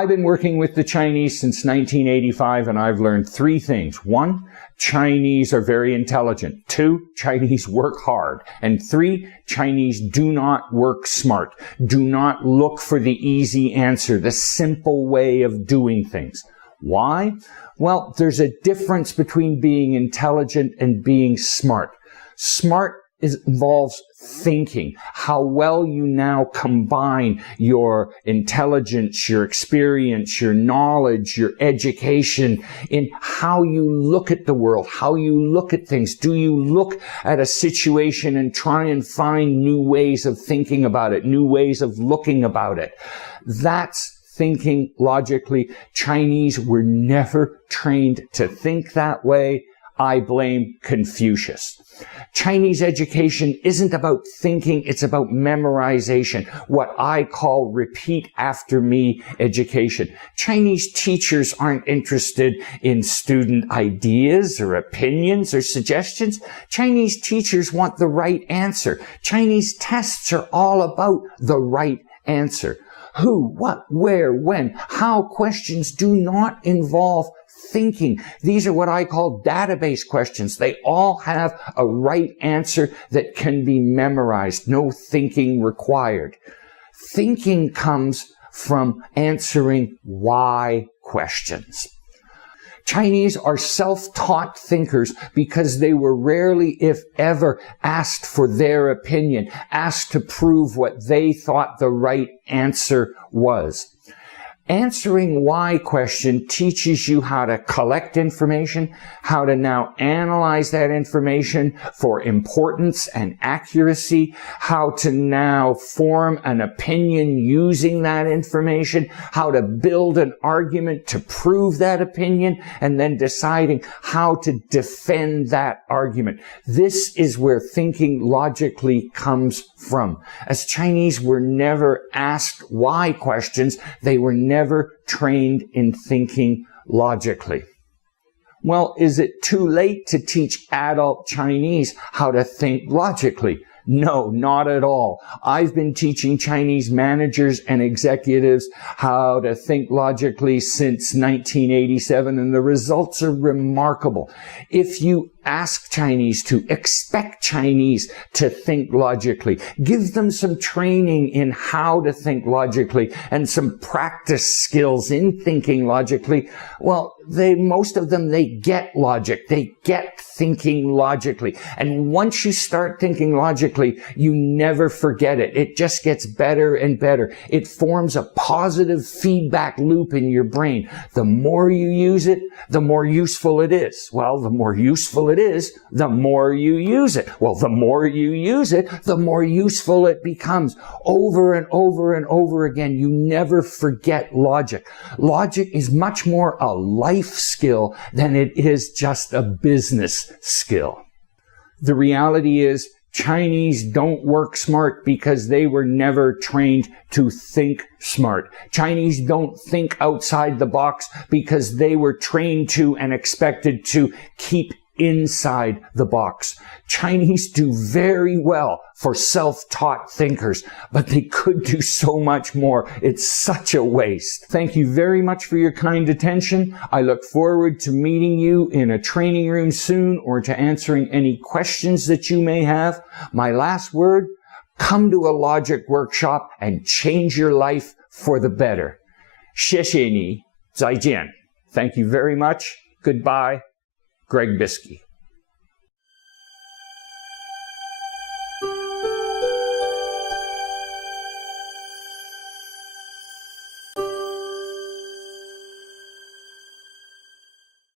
I've been working with the Chinese since 1985, and I've learned three things. One, Chinese are very intelligent. Two, Chinese work hard. And three, Chinese do not work smart. Do not look for the easy answer, the simple way of doing things. Why? Well, there's a difference between being intelligent and being smart. Smart involves thinking, how well you now combine your intelligence, your experience, your knowledge, your education in how you look at the world, how you look at things. Do you look at a situation and try and find new ways of thinking about it, new ways of looking about it? That's thinking logically. Chinese were never trained to think that way. I blame Confucius. Chinese education isn't about thinking, it's about memorization, what I call repeat after me education. Chinese teachers aren't interested in student ideas or opinions or suggestions. Chinese teachers want the right answer. Chinese tests are all about the right answer. Who, what, where, when, how questions do not involve thinking. These are what I call database questions. They all have a right answer that can be memorized. No thinking required. Thinking comes from answering why questions. Chinese are self-taught thinkers because they were rarely, if ever, asked for their opinion, asked to prove what they thought the right answer was. Answering why question teaches you how to collect information, how to now analyze that information for importance and accuracy, how to now form an opinion using that information, how to build an argument to prove that opinion, and then deciding how to defend that argument. This is where thinking logically comes from. As Chinese were never asked why questions, they were never trained in thinking logically. Well, is it too late to teach adult Chinese how to think logically? No, not at all. I've been teaching Chinese managers and executives how to think logically since 1987, and the results are remarkable. If you ask Chinese to, expect Chinese to think logically, give them some training in how to think logically and some practice skills in thinking logically, well, most of them, they get logic. They get thinking logically. And once you start thinking logically, you never forget it. It just gets better and better. It forms a positive feedback loop in your brain. The more you use it, the more useful it is. Well, the more useful it is, the more you use it. Well, the more you use it, the more useful it becomes. Over and over and over again, you never forget logic. Logic is much more a life skill than it is just a business skill. The reality is, Chinese don't work smart because they were never trained to think smart. Chinese don't think outside the box because they were trained to and expected to keep inside the box. Chinese do very well for self-taught thinkers, but they could do so much more. It's such a waste. Thank you very much for your kind attention. I look forward to meeting you in a training room soon or to answering any questions that you may have. My last word, come to a logic workshop and change your life for the better. 谢谢你，再见. Thank you very much. Goodbye. Greg Biskey.